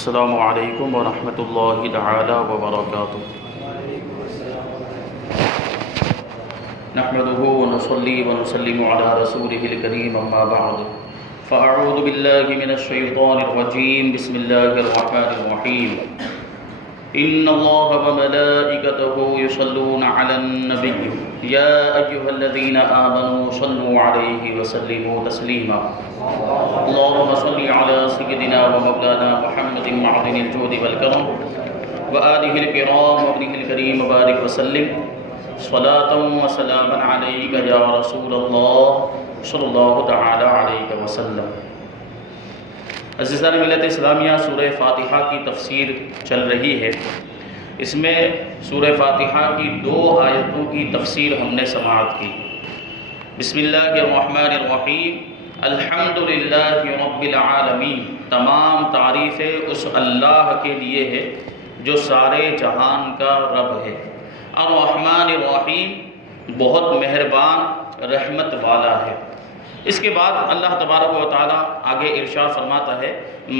السلام علیکم ورحمۃ اللہ تعالی وبرکاتہ۔ نحمده ونصلي ونسلم على رسوله الكريم اما بعد فاعوذ بالله من الشيطان الرجيم بسم الله الرحمن الرحيم ان الله وملائكته يصلون على النبي يا ايها الذين امنوا صلوا عليه وسلموا تسليما اللهم صل على سيدنا ومولانا محمد معدن الجود والكرم وآله الكرام وابنه الكريم وبارك وسلم صلاة وسلاما عليك يا رسول الله صلی اللہ تعالی علیہ وسلم۔ عزیزان ملت اسلامیہ، سورہ فاتحہ کی تفسیر چل رہی ہے۔ اس میں سورہ فاتحہ کی 2 آیتوں کی تفسیر ہم نے سماعت کی۔ بسم اللہ الرحمن الرحیم، الحمدللہ رب العالمین، تمام تعریفیں اس اللہ کے لیے ہے جو سارے جہان کا رب ہے۔ الرحمن الرحیم، بہت مہربان رحمت والا ہے۔ اس کے بعد اللہ تبارک و تعالیٰ آگے ارشاد فرماتا ہے،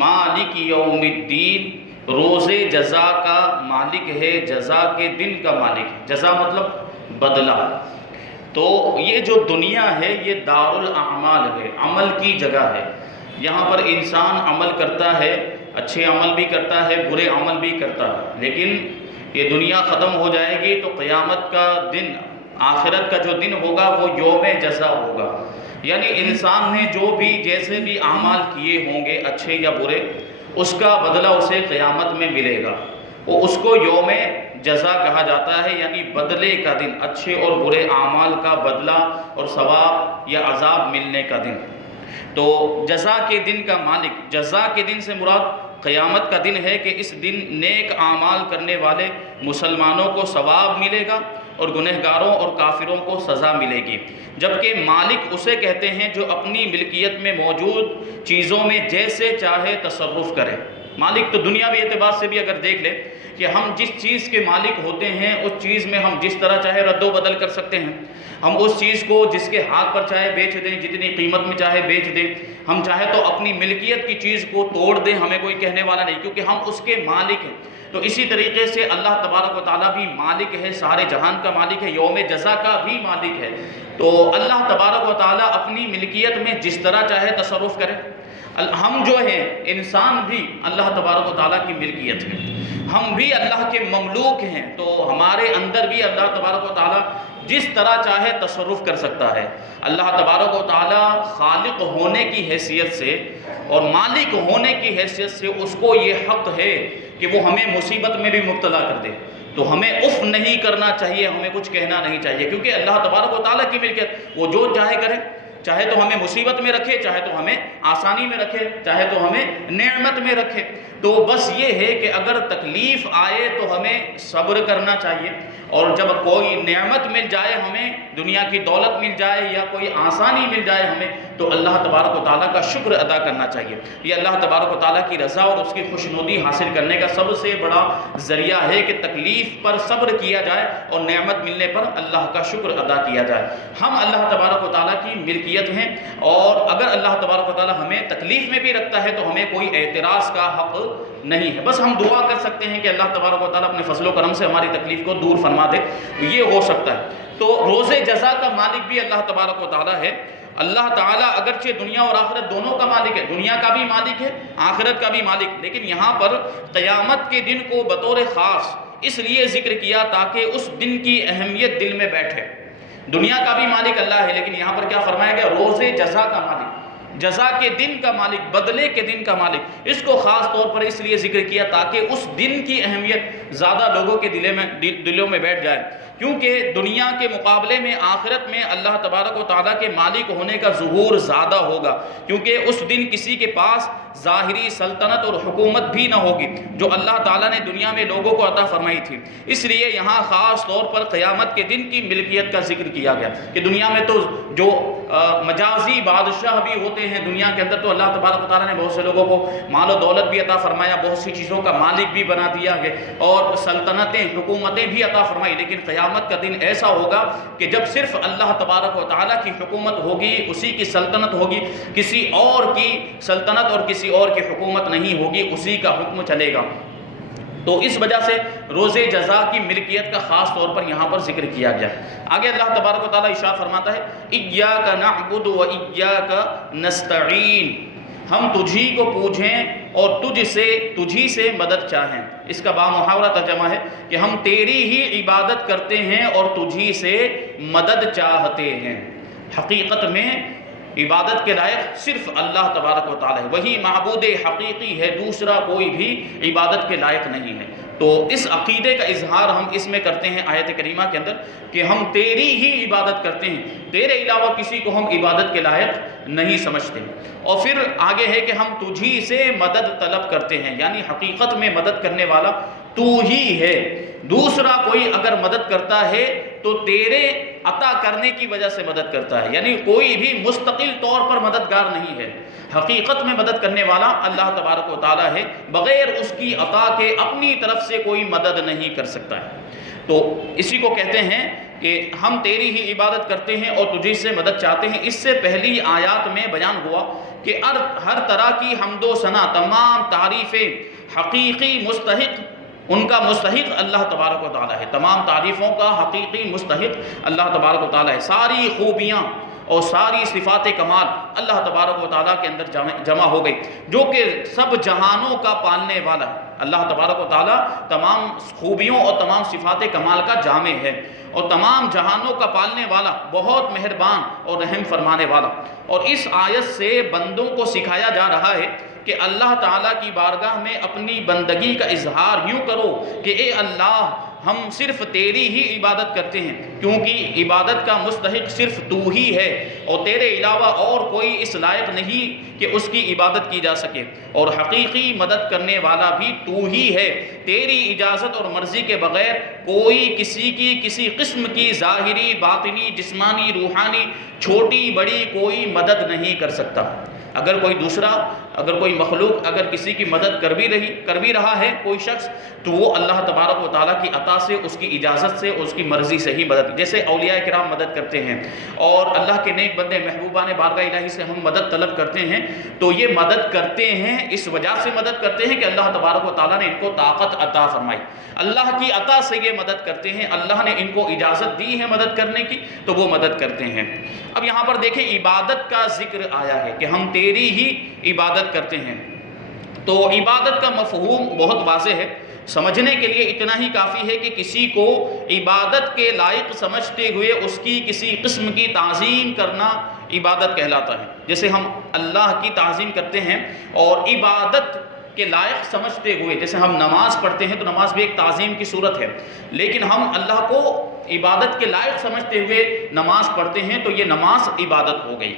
مالک یوم الدین، روز جزا کا مالک ہے، جزا کے دن کا مالک ہے۔ جزا مطلب بدلہ۔ تو یہ جو دنیا ہے یہ دار الاعمال ہے، عمل کی جگہ ہے۔ یہاں پر انسان عمل کرتا ہے، اچھے عمل بھی کرتا ہے، برے عمل بھی کرتا ہے، لیکن یہ دنیا ختم ہو جائے گی تو قیامت کا دن، آخرت کا جو دن ہوگا وہ یوم جزا ہوگا۔ یعنی انسان نے جو بھی جیسے بھی اعمال کیے ہوں گے اچھے یا برے، اس کا بدلہ اسے قیامت میں ملے گا۔ وہ اس کو یوم جزا کہا جاتا ہے، یعنی بدلے کا دن، اچھے اور برے اعمال کا بدلہ اور ثواب یا عذاب ملنے کا دن۔ تو جزا کے دن کا مالک، جزا کے دن سے مراد قیامت کا دن ہے کہ اس دن نیک اعمال کرنے والے مسلمانوں کو ثواب ملے گا اور گنہگاروں اور کافروں کو سزا ملے گی۔ جبکہ مالک اسے کہتے ہیں جو اپنی ملکیت میں موجود چیزوں میں جیسے چاہے تصرف کرے۔ مالک تو دنیاوی اعتبار سے بھی اگر دیکھ لیں کہ ہم جس چیز کے مالک ہوتے ہیں اس چیز میں ہم جس طرح چاہے رد و بدل کر سکتے ہیں۔ ہم اس چیز کو جس کے ہاتھ پر چاہے بیچ دیں، جتنی قیمت میں چاہے بیچ دیں، ہم چاہے تو اپنی ملکیت کی چیز کو توڑ دیں، ہمیں کوئی کہنے والا نہیں، کیونکہ ہم اس کے مالک ہیں۔ تو اسی طریقے سے اللہ تبارک و تعالیٰ بھی مالک ہے، سارے جہان کا مالک ہے، یوم جزا کا بھی مالک ہے۔ تو اللہ تبارک و تعالیٰ اپنی ملکیت میں جس طرح چاہے تصرف کرے۔ ہم جو ہیں انسان بھی اللہ تبارک و تعالیٰ کی ملکیت میں، ہم بھی اللہ کے مملوک ہیں، تو ہمارے اندر بھی اللہ تبارک و تعالیٰ جس طرح چاہے تصرف کر سکتا ہے۔ اللہ تبارک و تعالیٰ خالق ہونے کی حیثیت سے اور مالک ہونے کی حیثیت سے اس کو یہ حق ہے کہ وہ ہمیں مصیبت میں بھی مبتلا کر دے، تو ہمیں اف نہیں کرنا چاہیے، ہمیں کچھ کہنا نہیں چاہیے، کیونکہ اللہ تبارک و تعالیٰ کی ملکیت، وہ جو چاہے کرے، چاہے تو ہمیں مصیبت میں رکھے، چاہے تو ہمیں آسانی میں رکھے، چاہے تو ہمیں نعمت میں رکھے۔ تو بس یہ ہے کہ اگر تکلیف آئے تو ہمیں صبر کرنا چاہیے، اور جب کوئی نعمت مل جائے ہمیں، دنیا کی دولت مل جائے یا کوئی آسانی مل جائے ہمیں، تو اللہ تبارک و تعالیٰ کا شکر ادا کرنا چاہیے۔ یہ اللہ تبارک و تعالیٰ کی رضا اور اس کی خوشنودی حاصل کرنے کا سب سے بڑا ذریعہ ہے کہ تکلیف پر صبر کیا جائے اور نعمت ملنے پر اللہ کا شکر ادا کیا جائے۔ ہم اللہ تبارک و تعالیٰ کی ملکیت ہیں، اور اگر اللہ تبارک و تعالیٰ ہمیں تکلیف میں بھی رکھتا ہے تو ہمیں کوئی اعتراض کا حق نہیں ہے۔ بس ہم دعا کر سکتے ہیں کہ اللہ تبارک و تعالیٰ اپنے فضل و کرم سے ہماری تکلیف کو دور فرما دے، یہ ہو سکتا ہے۔ تو روز جزا کا مالک بھی اللہ تبارک و تعالیٰ ہے۔ اللہ تعالیٰ اگرچہ دنیا اور آخرت دونوں کا مالک ہے، دنیا کا بھی مالک ہے، آخرت کا بھی مالک، لیکن یہاں پر قیامت کے دن کو بطور خاص اس لیے ذکر کیا تاکہ اس دن کی اہمیت دل میں بیٹھے۔ دنیا کا بھی مالک اللہ ہے، لیکن یہاں پر کیا فرمایا گیا؟ روز جزا کا مالک، جزا کے دن کا مالک، بدلے کے دن کا مالک۔ اس کو خاص طور پر اس لیے ذکر کیا تاکہ اس دن کی اہمیت زیادہ لوگوں کے دلوں میں بیٹھ جائے، کیونکہ دنیا کے مقابلے میں آخرت میں اللہ تبارک و تعالیٰ کے مالک ہونے کا ظہور زیادہ ہوگا، کیونکہ اس دن کسی کے پاس ظاہری سلطنت اور حکومت بھی نہ ہوگی جو اللہ تعالیٰ نے دنیا میں لوگوں کو عطا فرمائی تھی۔ اس لیے یہاں خاص طور پر قیامت کے دن کی ملکیت کا ذکر کیا گیا کہ دنیا میں تو جو مجازی بادشاہ بھی ہوتے ہیں دنیا کے اندر، تو اللہ تبارک و تعالیٰ نے بہت سے لوگوں کو مال و دولت بھی عطا فرمایا، بہت سی چیزوں کا مالک بھی بنا دیا ہے، اور سلطنتیں، حکومتیں بھی عطا فرمائی، لیکن قیامت قیامت کا دن ایسا ہوگا کہ جب صرف اللہ تبارک و تعالیٰ کی حکومت ہوگی، اسی کی سلطنت ہوگی، کسی اور کی سلطنت اور کسی اور کی حکومت نہیں ہوگی، اسی کا حکم چلے گا۔ تو اس وجہ سے روز جزا کی ملکیت کا خاص طور پر یہاں پر ذکر کیا گیا۔ آگے اللہ تبارک و تعالیٰ ارشاد فرماتا ہے ایاک نعبد و ایاک نستعین، ہم تجھی کو پوجیں اور تجھی سے مدد چاہیں۔ اس کا بامحاورہ ترجمہ ہے کہ ہم تیری ہی عبادت کرتے ہیں اور تجھی سے مدد چاہتے ہیں۔ حقیقت میں عبادت کے لائق صرف اللہ تبارک و تعالیٰ ہے، وہی معبود حقیقی ہے، دوسرا کوئی بھی عبادت کے لائق نہیں ہے۔ تو اس عقیدے کا اظہار ہم اس میں کرتے ہیں آیت کریمہ کے اندر کہ ہم تیری ہی عبادت کرتے ہیں، تیرے علاوہ کسی کو ہم عبادت کے لائق نہیں سمجھتے۔ اور پھر آگے ہے کہ ہم تجھی سے مدد طلب کرتے ہیں، یعنی حقیقت میں مدد کرنے والا تو ہی ہے، دوسرا کوئی اگر مدد کرتا ہے تو تیرے عطا کرنے کی وجہ سے مدد کرتا ہے، یعنی کوئی بھی مستقل طور پر مددگار نہیں ہے۔ حقیقت میں مدد کرنے والا اللہ تبارک و تعالیٰ ہے، بغیر اس کی عطا کے اپنی طرف سے کوئی مدد نہیں کر سکتا ہے۔ تو اسی کو کہتے ہیں کہ ہم تیری ہی عبادت کرتے ہیں اور تجھی سے مدد چاہتے ہیں۔ اس سے پہلی آیات میں بیان ہوا کہ ہر طرح کی حمد و ثنا، تمام تعریفیں حقیقی مستحق، ان کا مستحق اللہ تبارک و تعالیٰ ہے، تمام تعریفوں کا حقیقی مستحق اللہ تبارک و تعالیٰ ہے۔ ساری خوبیاں اور ساری صفات کمال اللہ تبارک و تعالیٰ کے اندر جمع ہو گئی، جو کہ سب جہانوں کا پالنے والا ہے۔ اللہ تبارک و تعالیٰ تمام خوبیوں اور تمام صفات کمال کا جامع ہے، اور تمام جہانوں کا پالنے والا، بہت مہربان اور رحم فرمانے والا۔ اور اس آیت سے بندوں کو سکھایا جا رہا ہے کہ اللہ تعالیٰ کی بارگاہ میں اپنی بندگی کا اظہار یوں کرو کہ اے اللہ، ہم صرف تیری ہی عبادت کرتے ہیں، کیونکہ عبادت کا مستحق صرف تو ہی ہے، اور تیرے علاوہ اور کوئی اس لائق نہیں کہ اس کی عبادت کی جا سکے، اور حقیقی مدد کرنے والا بھی تو ہی ہے۔ تیری اجازت اور مرضی کے بغیر کوئی کسی قسم کی ظاہری، باطنی، جسمانی، روحانی، چھوٹی بڑی کوئی مدد نہیں کر سکتا۔ اگر کوئی دوسرا، اگر کوئی مخلوق اگر کسی کی مدد کر بھی رہا ہے کوئی شخص، تو وہ اللہ تبارک و تعالیٰ کی عطا سے، اس کی اجازت سے، اس کی مرضی سے ہی مدد، جیسے اولیاء کرام مدد کرتے ہیں اور اللہ کے نیک بندے محبوبان بارگاہ الہی سے ہم مدد طلب کرتے ہیں، تو یہ مدد کرتے ہیں اس وجہ سے مدد کرتے ہیں کہ اللہ تبارک و تعالیٰ نے ان کو طاقت عطا فرمائی، اللہ کی عطا سے یہ مدد کرتے ہیں، اللہ نے ان کو اجازت دی ہے مدد کرنے کی، تو وہ مدد کرتے ہیں۔ اب یہاں پر دیکھیں عبادت کا ذکر آیا ہے کہ ہم تیری ہی عبادت کرتے ہیں، تو عبادت کا مفہوم بہت واضح ہے، سمجھنے کے لیے اتنا ہی کافی ہے کہ کسی کو عبادت کے لائق سمجھتے ہوئے اس کی کسی قسم کی تعظیم کرنا عبادت کہلاتا ہے۔ جیسے ہم اللہ کی تعظیم کرتے ہیں اور عبادت کے لائق سمجھتے ہوئے، جیسے ہم نماز پڑھتے ہیں تو نماز بھی ایک تعظیم کی صورت ہے، لیکن ہم اللہ کو عبادت کے لائق سمجھتے ہوئے نماز پڑھتے ہیں تو یہ نماز عبادت ہو گئی،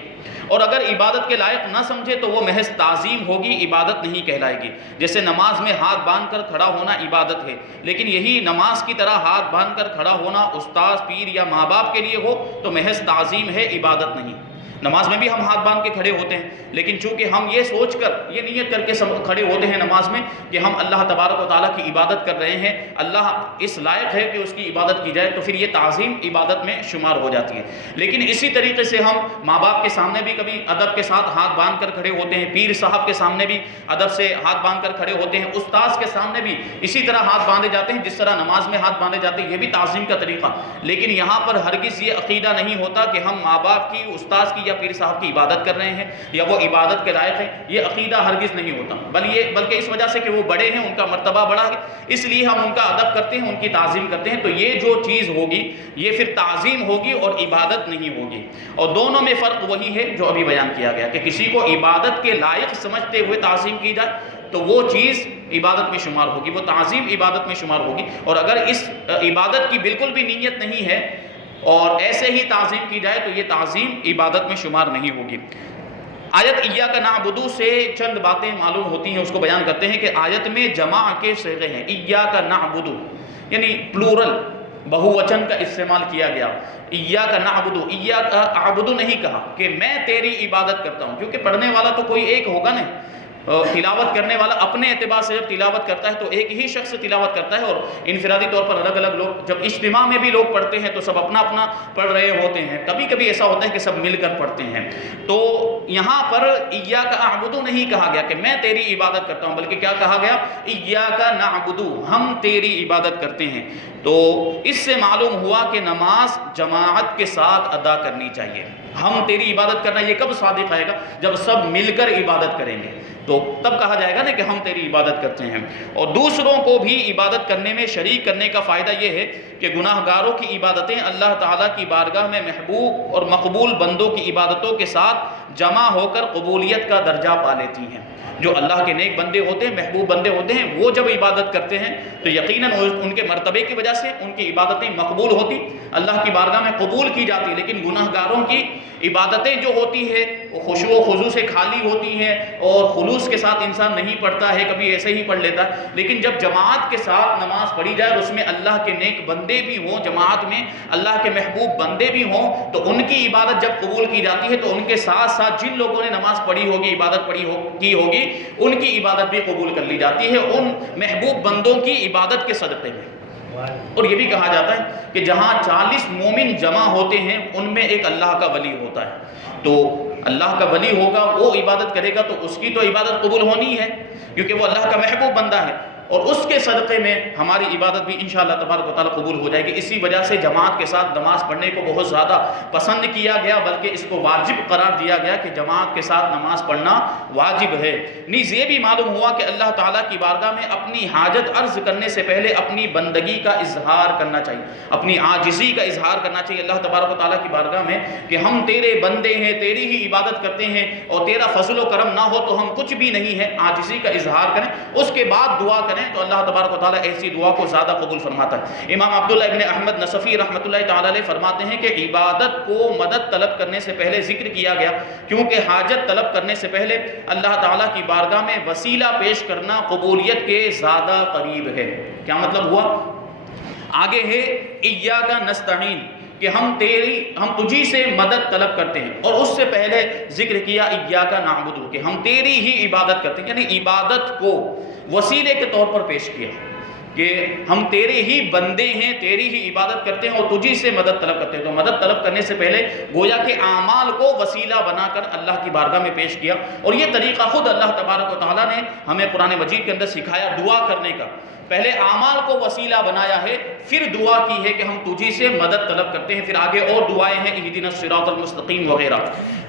اور اگر عبادت کے لائق نہ سمجھے تو وہ محض تعظیم ہوگی، عبادت نہیں کہلائے گی۔ جیسے نماز میں ہاتھ باندھ کر کھڑا ہونا عبادت ہے، لیکن یہی نماز کی طرح ہاتھ باندھ کر کھڑا ہونا استاد، پیر یا ماں باپ کے لیے ہو تو محض تعظیم ہے، عبادت نہیں۔ نماز میں بھی ہم ہاتھ باندھ کے کھڑے ہوتے ہیں، لیکن چونکہ ہم یہ سوچ کر، یہ نیت کر کے کھڑے ہوتے ہیں نماز میں کہ ہم اللہ تبارک و تعالیٰ کی عبادت کر رہے ہیں، اللہ اس لائق ہے کہ اس کی عبادت کی جائے، تو پھر یہ تعظیم عبادت میں شمار ہو جاتی ہے۔ لیکن اسی طریقے سے ہم ماں باپ کے سامنے بھی کبھی ادب کے ساتھ ہاتھ باندھ کر کھڑے ہوتے ہیں، پیر صاحب کے سامنے بھی ادب سے ہاتھ باندھ کر کھڑے ہوتے ہیں، استاذ کے سامنے بھی اسی طرح ہاتھ باندھے جاتے ہیں جس طرح نماز میں ہاتھ باندھے جاتے ہیں، یہ بھی تعظیم کا طریقہ۔ لیکن یہاں پر ہرگز یہ عقیدہ نہیں ہوتا کہ ہم ماں باپ کی، استاذ کی یا پیر صاحب کی عبادت کر رہے ہیں یا وہ عبادت کے لائق ہیں، یہ عقیدہ ہرگز نہیں ہوتا، بلکہ اس وجہ سے کہ وہ بڑے ہیں، ان کا مرتبہ بڑا ہے، اس لیے ہم ان کا ادب کرتے ہیں، ان کی تعظیم کرتے ہیں، تو یہ جو چیز ہوگی یہ پھر تعظیم ہوگی اور عبادت نہیں ہوگی۔ اور دونوں میں فرق وہی ہے جو ابھی بیان کیا گیا کہ کسی کو عبادت کے لائق سمجھتے ہوئے تعظیم کی جائے تو وہ چیز عبادت میں شمار ہوگی، وہ تعظیم عبادت میں شمار ہوگی، اور اگر اس عبادت کی بالکل بھی نیت نہیں ہے اور ایسے ہی تعظیم کی جائے تو یہ تعظیم عبادت میں شمار نہیں ہوگی۔ آیت ایاک نعبد سے چند باتیں معلوم ہوتی ہیں، اس کو بیان کرتے ہیں کہ آیت میں جمع کے صیغے ہیں، ایاک نعبد یعنی پلورل، بہو وچن کا استعمال کیا گیا۔ ایاک نعبد، ایاک اعبد نہیں کہا کہ میں تیری عبادت کرتا ہوں، کیونکہ پڑھنے والا تو کوئی ایک ہوگا نہیں، تلاوت کرنے والا اپنے اعتبار سے جب تلاوت کرتا ہے تو ایک ہی شخص تلاوت کرتا ہے، اور انفرادی طور پر الگ الگ لوگ جب اجتماع میں بھی لوگ پڑھتے ہیں تو سب اپنا اپنا پڑھ رہے ہوتے ہیں، کبھی کبھی ایسا ہوتا ہے کہ سب مل کر پڑھتے ہیں۔ تو یہاں پر ایاک اعبد نہیں کہا گیا کہ میں تیری عبادت کرتا ہوں، بلکہ کیا کہا گیا؟ ایاک نعبد، ہم تیری عبادت کرتے ہیں۔ تو اس سے معلوم ہوا کہ نماز جماعت کے ساتھ ادا کرنی چاہیے۔ ہم تیری عبادت کرنا یہ کب صادق آئے گا؟ جب سب مل کر عبادت کریں گے، تو تب کہا جائے گا نا کہ ہم تیری عبادت کرتے ہیں۔ اور دوسروں کو بھی عبادت کرنے میں شریک کرنے کا فائدہ یہ ہے کہ گناہ گاروں کی عبادتیں اللہ تعالیٰ کی بارگاہ میں محبوب اور مقبول بندوں کی عبادتوں کے ساتھ جمع ہو کر قبولیت کا درجہ پا لیتی ہیں۔ جو اللہ کے نیک بندے ہوتے ہیں، محبوب بندے ہوتے ہیں، وہ جب عبادت کرتے ہیں تو یقیناً ان کے مرتبے کی وجہ سے ان کی عبادتیں مقبول ہوتی، اللہ کی بارگاہ میں قبول کی جاتی۔ لیکن گناہ گاروں کی عبادتیں جو ہوتی ہے وہ خشوع و خضوع سے خالی ہوتی ہیں اور خلوص کے ساتھ انسان نہیں پڑھتا ہے، کبھی ایسے ہی پڑھ لیتا ہے۔ لیکن جب جماعت کے ساتھ نماز پڑھی جائے اور اس میں اللہ کے نیک بندے بھی ہوں، جماعت میں اللہ کے محبوب بندے بھی ہوں، تو ان کی عبادت جب قبول کی جاتی ہے تو ان کے ساتھ ساتھ جن لوگوں نے نماز پڑھی ہوگی، عبادت کی ہوگی، ان کی عبادت بھی قبول کر لی جاتی ہے ان محبوب بندوں کی عبادت کے صدقے میں۔ اور یہ بھی کہا جاتا ہے کہ جہاں 40 مومن جمع ہوتے ہیں ان میں ایک اللہ کا ولی ہوتا ہے، تو اللہ کا ولی ہوگا، وہ عبادت کرے گا تو اس کی تو عبادت قبول ہونی ہے کیونکہ وہ اللہ کا محبوب بندہ ہے، اور اس کے صدقے میں ہماری عبادت بھی انشاءاللہ تبارک و تعالیٰ قبول ہو جائے گی۔ اسی وجہ سے جماعت کے ساتھ نماز پڑھنے کو بہت زیادہ پسند کیا گیا، بلکہ اس کو واجب قرار دیا گیا کہ جماعت کے ساتھ نماز پڑھنا واجب ہے۔ نیز یہ بھی معلوم ہوا کہ اللہ تعالیٰ کی بارگاہ میں اپنی حاجت عرض کرنے سے پہلے اپنی بندگی کا اظہار کرنا چاہیے، اپنی عاجزی کا اظہار کرنا چاہیے اللہ تبارک و تعالیٰ کی بارگاہ میں کہ ہم تیرے بندے ہیں، تیری ہی عبادت کرتے ہیں، اور تیرا فضل و کرم نہ ہو تو ہم کچھ بھی نہیں ہے۔ عاجزی کا اظہار کریں، اس کے بعد دعا کریں تو اللہ تبارک و تعالیٰ ایسی دعا کو زیادہ قبول فرماتا ہے۔ امام عبداللہ ابن احمد نصفی رحمۃ اللہ تعالیٰ علیہ فرماتے ہیں کہ عبادت کو مدد طلب کرنے سے پہلے ذکر کیا گیا کیونکہ حاجت طلب کرنے سے پہلے اللہ تعالیٰ کی بارگاہ میں وسیلہ پیش کرنا قبولیت کے زیادہ قریب ہے۔ کیا مطلب ہوا؟ آگے ہے ایاک نستعین کہ ہم تجھی سے مدد طلب کرتے ہیں، اور اس سے پہلے ذکر کیا ایاک نعبد کہ ہم تیری ہی عبادت کرتے ہیں، یعنی عبادت کو وسیلے کے طور پر پیش کیا کہ ہم تیرے ہی بندے ہیں، تیری ہی عبادت کرتے ہیں اور تجھی سے مدد طلب کرتے ہیں۔ تو مدد طلب کرنے سے پہلے گویا کہ اعمال کو وسیلہ بنا کر اللہ کی بارگاہ میں پیش کیا، اور یہ طریقہ خود اللہ تبارک و تعالیٰ نے ہمیں قرآن مجید کے اندر سکھایا دعا کرنے کا۔ پہلے اعمال کو وسیلہ بنایا ہے، پھر دعا کی ہے کہ ہم تجھی سے مدد طلب کرتے ہیں، پھر آگے اور دعائیں ہیں اہدنا الصراط المستقیم وغیرہ۔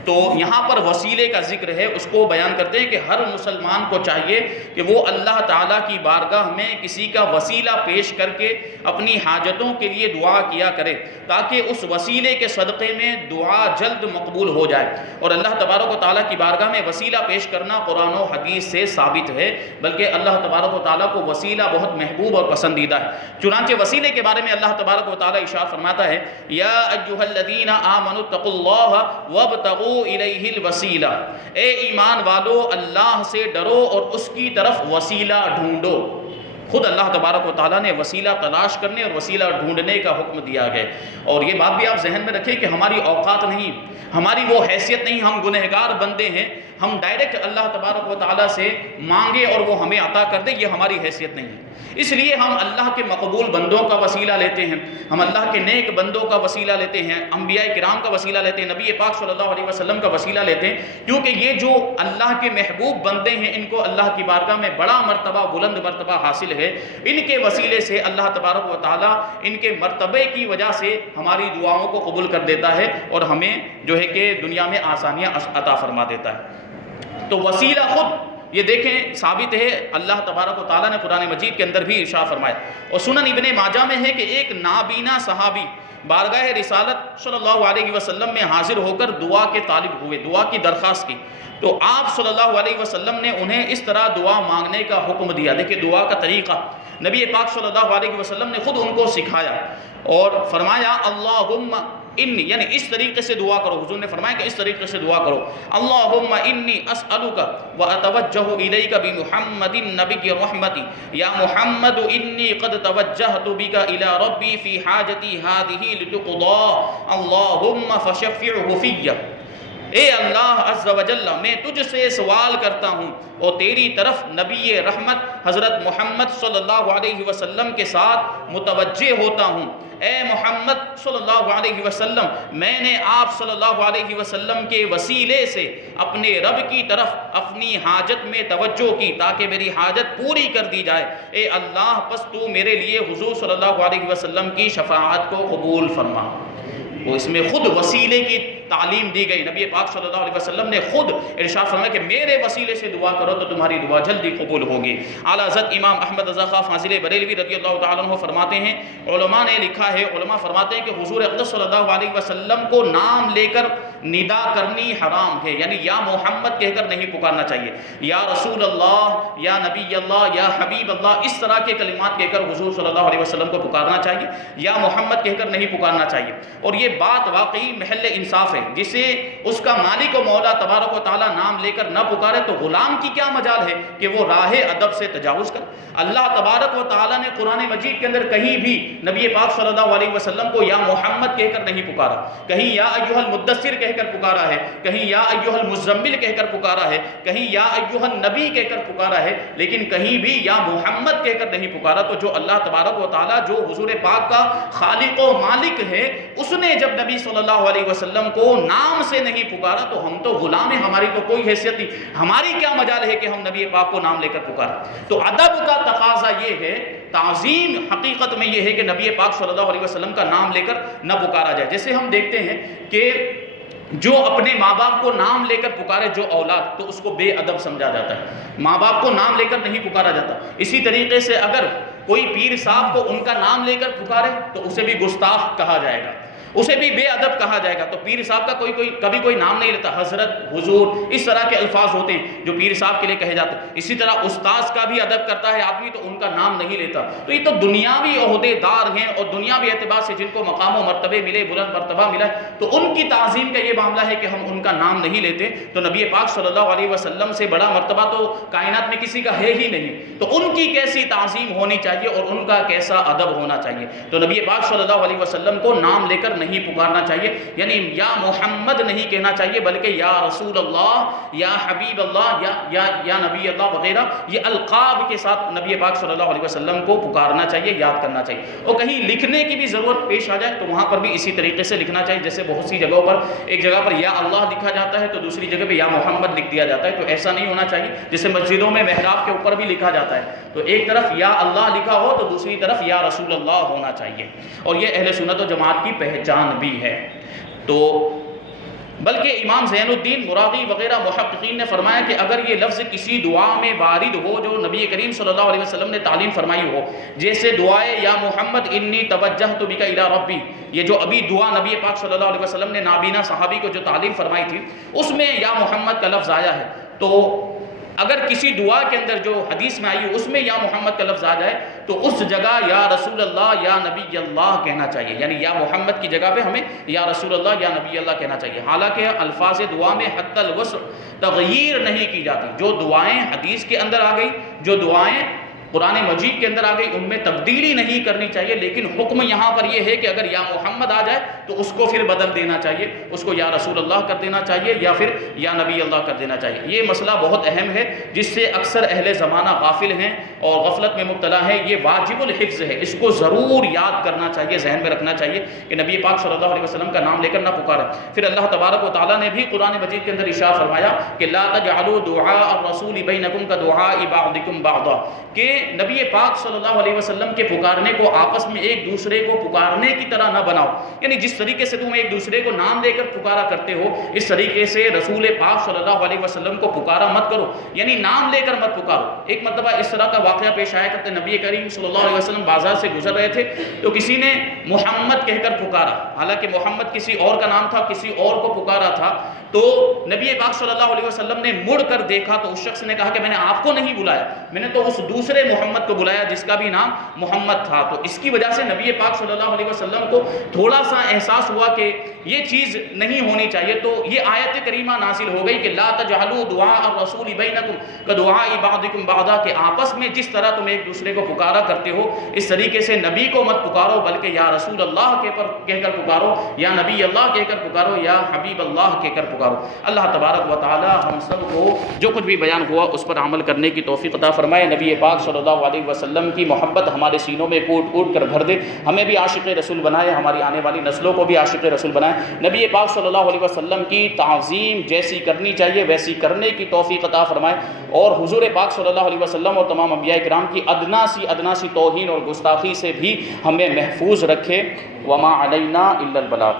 تو یہاں پر وسیلے کا ذکر ہے، اس کو بیان کرتے ہیں کہ ہر مسلمان کو چاہیے کہ وہ اللہ تعالیٰ کی بارگاہ میں کسی کا وسیلہ پیش کر کے اپنی حاجتوں کے لیے دعا کیا کرے تاکہ اس وسیلے کے صدقے میں دعا جلد مقبول ہو جائے۔ اور اللہ تبارک و تعالیٰ کی بارگاہ میں وسیلہ پیش کرنا قرآن و حدیث سے ثابت ہے، بلکہ اللہ تبارک و تعالیٰ کو وسیلہ بہت محبوب اور پسندیدہ ہے۔ چنانچہ وسیلے کے بارے میں اللہ تبارک و تعالیٰ ارشاد فرماتا ہے یا ایھا الذین آمنوا اتقوا اللہ وابتغوا الیہ الوسیلہ، اے ایمان والو اللہ سے ڈرو اور اس کی طرف وسیلہ ڈھونڈو۔ خود اللہ تبارک و تعالیٰ نے وسیلہ تلاش کرنے اور وسیلہ ڈھونڈنے کا حکم دیا ہے۔ اور یہ بات بھی آپ ذہن میں رکھیں کہ ہماری اوقات نہیں، ہماری وہ حیثیت نہیں، ہم گنہگار بندے ہیں، ہم ڈائریکٹ اللہ تبارک و تعالیٰ سے مانگے اور وہ ہمیں عطا کر دے، یہ ہماری حیثیت نہیں ہے۔ اس لیے ہم اللہ کے مقبول بندوں کا وسیلہ لیتے ہیں، ہم اللہ کے نیک بندوں کا وسیلہ لیتے ہیں، انبیاء کرام کا وسیلہ لیتے ہیں، نبی پاک صلی اللہ علیہ وسلم کا وسیلہ لیتے ہیں، کیونکہ یہ جو اللہ کے محبوب بندے ہیں ان کو اللہ کی بارگاہ میں بڑا مرتبہ، بلند مرتبہ حاصل ہے۔ ان کے وسیلے سے اللہ تبارک و تعالیٰ ان کے مرتبے کی وجہ سے ہماری دعاؤں کو قبول کر دیتا ہے اور ہمیں جو ہے کہ دنیا میں آسانیاں عطا فرما دیتا ہے۔ تو وسیلہ خود یہ دیکھیں ثابت ہے، اللہ تبارک و تعالیٰ نے قرآن مجید کے اندر بھی ارشاد فرمایا۔ اور سنن ابن ماجہ میں ہے کہ ایک نابینا صحابی بارگاہ رسالت صلی اللہ علیہ وسلم میں حاضر ہو کر دعا کے طالب ہوئے، دعا کی درخواست کی، تو آپ صلی اللہ علیہ وسلم نے انہیں اس طرح دعا مانگنے کا حکم دیا۔ دیکھیں دعا کا طریقہ نبی پاک صلی اللہ علیہ وسلم نے خود ان کو سکھایا اور فرمایا اللہم انی، یعنی اس طریقے سے دعا کرو، حضور نے فرمایا کہ اس طریقے سے دعا کرو، اللہم انی اسألک واتوجہ الیک بمحمد النبی رحمتی یا محمد انی قد توجہت بک الی ربی فی حاجتی ہذہ لتقضی اللہم فشفعہ فی۔ اے اللہ عز و جل میں تجھ سے سوال کرتا ہوں اور تیری طرف نبی رحمت حضرت محمد صلی اللہ علیہ وسلم کے ساتھ متوجہ ہوتا ہوں۔ اے محمد صلی اللہ علیہ وسلم میں نے آپ صلی اللہ علیہ وسلم کے وسیلے سے اپنے رب کی طرف اپنی حاجت میں توجہ کی تاکہ میری حاجت پوری کر دی جائے۔ اے اللہ پس تو میرے لیے حضور صلی اللہ علیہ وسلم کی شفاعت کو قبول فرما۔ وہ اس میں خود وسیلے کی تعلیم دی گئی۔ نبی پاک صلی اللہ علیہ وسلم نے خود ارشاد فرمایا کہ میرے وسیلے سے دعا کرو تو تمہاری دعا جلدی قبول ہوگی۔ اعلیٰ حضرت امام احمد رضا خان فاضل بریلوی رضی اللہ تعالیٰ عنہ فرماتے ہیں، علماء نے لکھا ہے، علماء فرماتے ہیں کہ حضور اقدس صلی اللہ علیہ وسلم کو نام لے کر ندا کرنی حرام ہے، یعنی یا محمد کہہ کر نہیں پکارنا چاہیے، یا رسول اللہ، یا نبی اللہ، یا حبیب اللہ، اس طرح کے کلمات کہہ کر حضور صلی اللہ علیہ وسلم کو پکارنا چاہیے، یا محمد کہہ کر نہیں پکارنا چاہیے۔ اور یہ بات واقعی محل انصاف ہے، جسے اس کا مالک و مولا تبارک و تعالیٰ نام لے کر نہ پکارے تو غلام کی کیا مجال ہے کہ وہ راہ ادب سے تجاوز کر۔ اللہ تبارک و تعالیٰ نے قرآن مجید کے اندر کہیں بھی نبی پاک صلی اللہ علیہ وسلم کو یا محمد کہہ کر نہیں پکارا، کہیں یا ایھا المدثر کہہ کر پکارا ہے، کہیں یا ایھا المزمل کہہ کر پکارا ہے، کہیں یا ایھا النبی کہہ کر پکارا ہے، لیکن کہیں بھی یا محمد کہہ کر نہیں پکارا۔ تو جو اللہ تبارک و تعالیٰ جو حضور پاک کا خالق و مالک ہے، اس نے جب نبی صلی اللہ علیہ وسلم کو نام سے نہیں پکارا تو ہم تو غلام ہیں، ہماری تو کوئی حیثیت نہیں، ہماری کیا مجال ہے کہ ہم نبی پاک کو نام لے کر پکاریں۔ تو ادب کا تقاضا یہ ہے، تعظیم حقیقت میں یہ ہے کہ نبی پاک صلی اللہ علیہ وسلم کا نام لے کر نہ پکارا جائے۔ جیسے ہم دیکھتے ہیں کہ جو اپنے ماں باپ کو نام لے کر پکارے جو اولاد، تو اس کو بے ادب سمجھا جاتا ہے، ماں باپ کو نام لے کر نہیں پکارا جاتا۔ اسی طریقے سے اگر کوئی پیر صاحب کو ان کا نام لے کر پکارے تو اسے بھی گستاخ کہا جائے گا، اسے بھی بے ادب کہا جائے گا۔ تو پیر صاحب کا کبھی کوئی نام نہیں لیتا، حضرت، حضور، اس طرح کے الفاظ ہوتے ہیں جو پیر صاحب کے لیے کہے جاتے ہیں۔ اسی طرح استاذ کا بھی ادب کرتا ہے آدمی تو ان کا نام نہیں لیتا۔ تو یہ تو دنیاوی عہدے دار ہیں اور دنیاوی اعتبار سے جن کو مقام و مرتبے ملے، بلند مرتبہ ملا ہے، تو ان کی تعظیم کا یہ معاملہ ہے کہ ہم ان کا نام نہیں لیتے۔ تو نبی پاک صلی اللہ علیہ وسلم سے بڑا مرتبہ تو کائنات میں کسی کا ہے ہی نہیں، تو ان کی کیسی تعظیم ہونی چاہیے اور ان کا کیسا ادب ہونا چاہیے۔ تو نبی پاک صلی اللہ علیہ وسلم کو نام لے کر نہیں پکارنا چاہیے، یعنی یا محمد نہیں کہنا چاہیے بلکہ یا رسول اللہ، یا حبیب اللہ، یا نبی اللہ وغیرہ، یہ القاب کے ساتھ نبی پاک صلی اللہ علیہ وسلم کو پکارنا چاہیے، یاد کرنا چاہیے۔ اور کہیں لکھنے کی بھی ضرورت پیش آ جائے تو وہاں پر بھی اسی طریقے سے لکھنا چاہیے، جیسے بہت سی جگہوں پر ایک جگہ پر یا اللہ لکھا جاتا ہے تو دوسری جگہ پہ یا محمد لکھ دیا جاتا ہے، تو ایسا نہیں ہونا چاہیے۔ جیسے مسجدوں میں محراب کے اوپر بھی لکھا جاتا ہے تو ایک طرف یا اللہ لکھا ہو تو دوسری طرف یا رسول اللہ ہونا چاہیے، اور یہ اہل سنت و جماعت کی پہچان بھی ہے۔ تو بلکہ امام زین الدین مرادی وغیرہ محققین نے فرمایا کہ اگر یہ لفظ کسی دعا میں وارد ہو جو نبی کریم صلی اللہ علیہ وسلم نے تعلیم فرمائی ہو، جیسے دعائے یا محمد انی توجہت بک الی ربی، یہ جو ابھی دعا نبی پاک صلی اللہ علیہ وسلم نے نابینا صحابی کو جو تعلیم فرمائی تھی اس میں یا محمد کا لفظ آیا ہے، تو اگر کسی دعا کے اندر جو حدیث میں آئی اس میں یا محمد کا لفظ آ جائے تو اس جگہ یا رسول اللہ یا نبی اللہ کہنا چاہیے، یعنی یا محمد کی جگہ پہ ہمیں یا رسول اللہ یا نبی اللہ کہنا چاہیے۔ حالانکہ الفاظ دعا میں حتی الوصف تغییر نہیں کی جاتی، جو دعائیں حدیث کے اندر آ گئی، جو دعائیں قرآن مجید کے اندر آ گئی، ان میں تبدیلی نہیں کرنی چاہیے، لیکن حکم یہاں پر یہ ہے کہ اگر یا محمد آ جائے تو اس کو پھر بدل دینا چاہیے، اس کو یا رسول اللہ کر دینا چاہیے یا پھر یا نبی اللہ کر دینا چاہیے۔ یہ مسئلہ بہت اہم ہے جس سے اکثر اہل زمانہ غافل ہیں اور غفلت میں مبتلا ہے، یہ واجب الحفظ ہے، اس کو ضرور یاد کرنا چاہیے، ذہن میں رکھنا چاہیے کہ نبی پاک صلی اللہ علیہ وسلم کا نام لے کر نہ پکاریں۔ پھر اللہ تبارک و تعالیٰ نے بھی قرآن مجید کے اندر ارشاد فرمایا کہ لا تجعلوا دعاء الرسول بینکم کدعاء بعضکم بعضا، کہ نبی پاک صلی اللہ علیہ وسلم کے پکارنے کو آپس میں ایک دوسرے کو پکارنے کی طرح نہ بناؤ، یعنی جس طریقے سے تم ایک دوسرے کو نام لے کر پکارا کرتے ہو اس طریقے سے رسول پاک صلی اللہ علیہ وسلم کو پکارا مت کرو، یعنی نام لے کر مت پکارو۔ ایک مرتبہ اس طرح کا واقعہ پیش آیا کرتے، نبی کریم صلی اللہ علیہ وسلم بازار سے گزر رہے تھے تو کسی نے محمد کہہ کر پکارا، حالانکہ محمد کسی اور کا نام تھا، کسی اور کو پکارا تھا، تو نبی پاک صلی اللہ علیہ وسلم نے مڑ کر دیکھا تو اس شخص نے کہا کہ میں نے آپ کو نہیں بلایا، میں نے تو اس دوسرے محمد کو بلایا جس کا بھی نام محمد تھا۔ تو اس کی وجہ سے نبی پاک صلی اللہ علیہ وسلم کو تھوڑا سا احساس ہوا کہ یہ چیز نہیں ہونی چاہیے، تو یہ آیت کریمہ نازل ہو گئی کہ لا تجعلوا دعاء الرسول بینکم کدعاء بعضکم بعضا، کہ آپس میں جس طرح تم ایک دوسرے کو پکارا کرتے ہو اس طریقے سے نبی کو مت پکارو، بلکہ یا رسول اللہ کہہ کر پکارو، یا نبی اللہ کہہ کر پکارو، یا حبیب اللہ کہہ کر پکارو۔ پکارو۔ اللہ تبارک و تعالی ہم سب کو جو کچھ بھی بیان ہوا اس پر عمل کرنے کی توفیق عطا فرمائے۔ نبی پاک صلی اللہ علیہ وسلم کی محبت ہمارے سینوں میں کوٹ کوٹ کر بھر دے، ہمیں بھی عاشق رسول بنائے، ہماری آنے والی نسلوں کو بھی عاشق رسول بنائے۔ نبی پاک صلی اللہ علیہ وسلم کی تعظیم جیسی کرنی چاہیے ویسی کرنے کی توفیق عطا فرمائے، اور حضور پاک صلی اللہ علیہ وسلم اور تمام انبیاء کرام کی ادنا سی توہین اور گستاخی سے بھی ہمیں محفوظ رکھے۔ وما علینا الا البلاغ۔